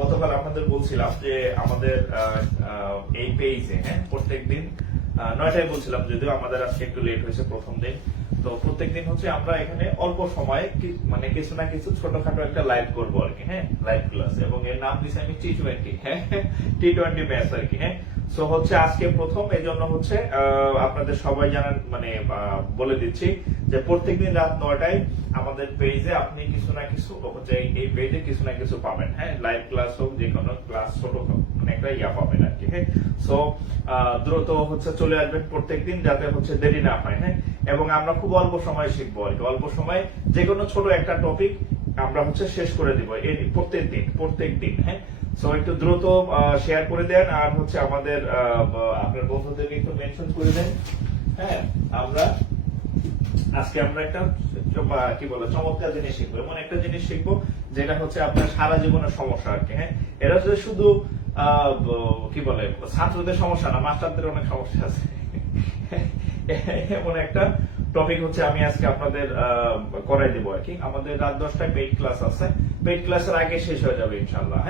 গতকাল আপনাদের বলছিলাম যে আমাদের এই পেজে প্রত্যেকদিন 9টায় বলছিলাম, যদিও আমাদের আজকে একটু লেট হয়েছে প্রথম দিন। তো প্রত্যেকদিন হচ্ছে আমরা এখানে অল্প সময়ে মানে কিছু না কিছু ছোটখাটো একটা লাইভ করবো আর কি, লাইভ ক্লাস, এবং এর নাম দিচ্ছি আমি T20, T20 ম্যাচ আর কি। সো হচ্ছে আজকে প্রথম, এই জন্য হচ্ছে আপনাদের সবাই জানান, মানে বলে দিচ্ছি যে প্রত্যেকদিন রাত 9টায় আমাদের পেজে আপনি কিছু না কিছু হচ্ছে এই পেজে কিছু না কিছু পাবেন, লাইভ ক্লাস হোক, যে কোনো ক্লাস, ছোট মানে একটা পাবেন আর কি। সো দ্রুত হচ্ছে চলে আসবেন প্রত্যেকদিন, যাতে হচ্ছে দেরি না হয়। এবং আমরা খুব অল্প সময় শিখবো আর কি, অল্প সময় যে কোনো ছোট একটা টপিক আমরা হচ্ছে শেষ করে দিব এই প্রত্যেকদিন। সো একটু দ্রুত শেয়ার করে দেন, আর হচ্ছে আমাদের আপনার বন্ধুদেরকে একটু মেনশন করে দেন। আজকে আমরা একটা কি বলে চমৎকার জিনিস শিখবো, এমন একটা জিনিস শিখবো যেটা হচ্ছে আপনার সারা জীবনের সমস্যা আর কি। এটা হচ্ছে শুধু কি বলে ছাত্রদের সমস্যা না, মাস্টারদের অনেক সমস্যা আছে। এমন একটা টপিক হচ্ছে আমি আজকে আপনাদের করাই দেবো আর কি। আমাদের রাত 10টায় পেইড ক্লাস আছে, পেইড ক্লাসের আগে শেষ হয়ে যাবে ইনশাআল্লাহ।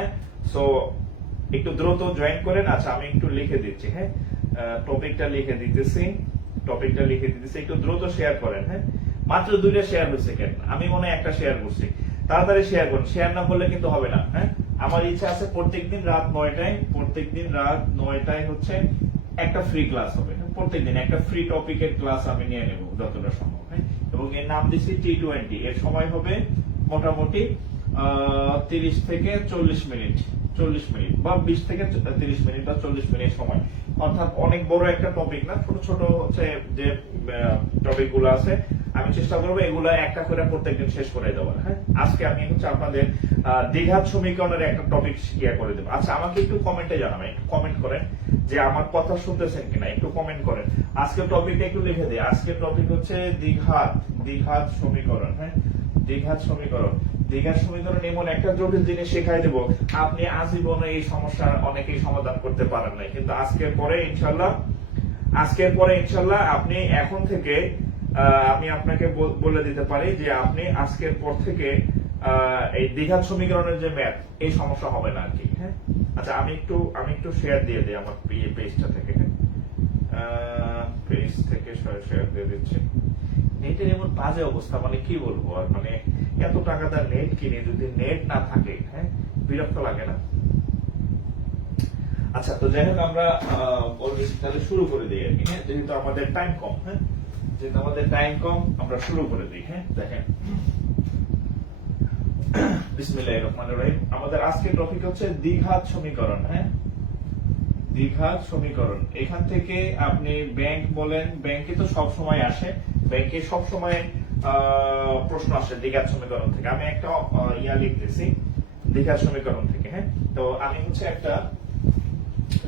সো একটু দ্রুত জয়েন করেন। আচ্ছা, আমি একটু লিখে দিচ্ছি, টপিকটা লিখে দিতেছি, একটু দ্রুত শেয়ার করেন। মাত্র 2টা শেয়ার হচ্ছে, কেন আমি মনে হয় একটা শেয়ার করছি, তাড়াতাড়ি শেয়ার করুন, শেয়ার না করলে কিন্তু হবে না। আমার ইচ্ছা আছে প্রত্যেকদিন রাত 9টায় হচ্ছে একটা ফ্রি ক্লাস হবে, প্রত্যেকদিন একটা ফ্রি টপিকের ক্লাস আমি নিয়ে নেব যতটা সম্ভব। এবং এর নাম দিচ্ছি T20। এর সময় হবে মোটামুটি 30 থেকে 40 মিনিট, বা 20 থেকে 30 মিনিট বা 40 মিনিট সময়, অর্থাৎ অনেক বড় একটা টপিক না, ছোট ছোট হচ্ছে যে টপিক গুলো আছে আমি চেষ্টা করবো এগুলা একটা করে প্রত্যেকদিন শেষ করে দেওয়ার। আজকে আমি হচ্ছে আপনাদের দ্বিঘাত সমীকরণের একটা টপিক শেয়ার করে দেবো। আচ্ছা, আমাকে একটু কমেন্টে জানাবেন, একটু কমেন্ট করেন যে আমার কথা শুনতেছেন কিনা, একটু কমেন্ট করেন। আজকের টপিকটা একটু লিখে দিই। আজকের টপিক হচ্ছে দ্বিঘাত সমীকরণ। দ্বিঘাত সমীকরণ এমন একটা জটিল জিনিস শেখাই দেবো, আপনি আজীবনে এই সমস্যা অনেকেই সমাধান করতে পারেন নাই, কিন্তু আজকের পরে ইনশাল্লাহ আপনি এখন থেকে আমি আপনাকে বলে দিতে পারি যে আপনি আজকের পর থেকে এই দ্বিঘাত সমীকরণের যে ম্যাথ, এই সমস্যা হবে না আর কি। আচ্ছা, আমি একটু শেয়ার দিয়ে দিই আমার পেজটা থেকে, শেয়ার দিয়ে দিচ্ছি। নেটের এমন বাজে অবস্থা, মানে কি বলবো আর, মানে এত টাকা তার নেট কিনে যদি নেট না থাকে, বিরক্ত লাগে না? আচ্ছা, তো যাই হোক, আমরা তাহলে শুরু করে দিই আর কি। যেহেতু আমাদের টাইম কম, আমরা শুরু করে দিই। দেখেন, বিসমিল্লাহির রহমানির রহিম। আমাদের আজকের টপিক হচ্ছে দ্বিঘাত সমীকরণ। দ্বিঘাত সমীকরণ, এখান থেকে আপনি ব্যাংক বলেন, ব্যাংকে তো সব সময় আসে, ব্যাংকে সব সময় প্রশ্ন আসে দ্বিঘাত সমীকরণ থেকে। আমি একটা লিখতেছি দ্বিঘাত সমীকরণ থেকে। তো আমি হচ্ছে একটা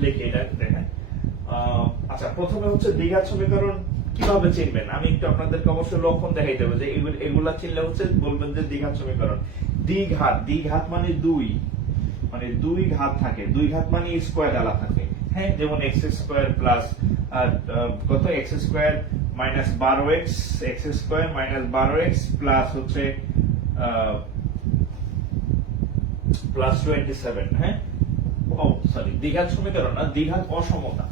লিখি, এটা দেখেন। আচ্ছা, প্রথমে হচ্ছে দ্বিঘাত সমীকরণ কিভাবে চিনবেন, আমি একটু আপনাদেরকে অবশ্যই লক্ষণ দেখাই দেবো যে এগুলা চিনলে হচ্ছে বলবেন যে দ্বিঘাত সমীকরণ। দ্বিঘাত মানে দুই ঘাত থাকে, দুই ঘাত মানে স্কোয়ার ডালা থাকে। যেমন x স্কোয়ার প্লাস কত x square minus 12x, x square minus 12x plus হচ্ছে প্লাস 27। সরি, দ্বিঘাত সমীকরণ না, দ্বিঘাত অসমতা।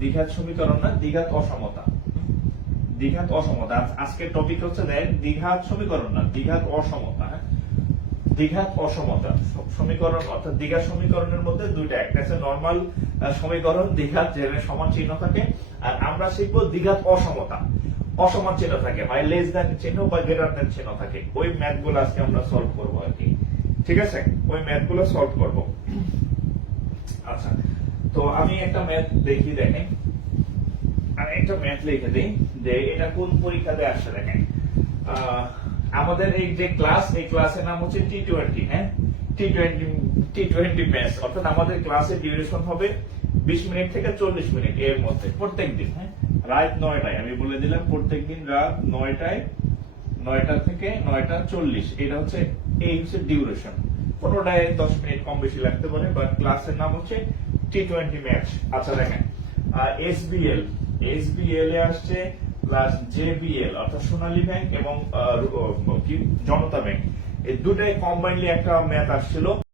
দ্বিঘাত সমীকরণ না, দ্বিঘাত অসমতা। আজকের টপিক হচ্ছে দ্বিঘাত সমীকরণ না, দ্বিঘাত অসমতা। দ্বিঘাত অসমতা সমীকরণ, অর্থাৎ দ্বিঘাত সমীকরণের মধ্যে দুইটা, একটা আছে নরমাল সমীকরণ দ্বিঘাত, যেখানে সমান চিহ্ন থাকে, আর আমরা শিখবো দ্বিঘাত অসমান চিহ্ন থাকে, হয় লেস দ্যান চিহ্ন বা গ্রেটার দ্যান চিহ্ন থাকে। ওই ম্যাথ গুলো আজকে আমরা সলভ করবো আর কি, ঠিক আছে? ওই ম্যাথ গুলো সলভ করবো। আচ্ছা, তো আমি একটা ম্যাথ দেখি, দেখেন, আমি একটা ম্যাথ লিখে দিই যে এটা কোন পরীক্ষাতে আসছে। দেখেন, আমাদের এই যে ক্লাস, এই ক্লাসের নাম হচ্ছে T20। T20 ম্যাথ, অর্থাৎ আমাদের ক্লাসের ডিউরেশন হবে 20 মিনিট থেকে 40 মিনিট এর মধ্যে প্রত্যেকদিন। রাত 9টায়, আমি বলে দিলাম প্রত্যেকদিন রাত 9টা থেকে 9:40, এটা হচ্ছে এই হচ্ছে ডিউরেশন। কোনোটায় 10 মিনিট কম বেশি লাগতে পারে, বাট ক্লাসের নাম হচ্ছে T20 ম্যাথ। আচ্ছা, দেখেন, SBL এ আসছে প্লাস JBL, অর্থাৎ সোনালী ব্যাংক এবং জনতা ব্যাংক। এই দুটাই কম্বাইনলি একটা ম্যাথ আসছিল।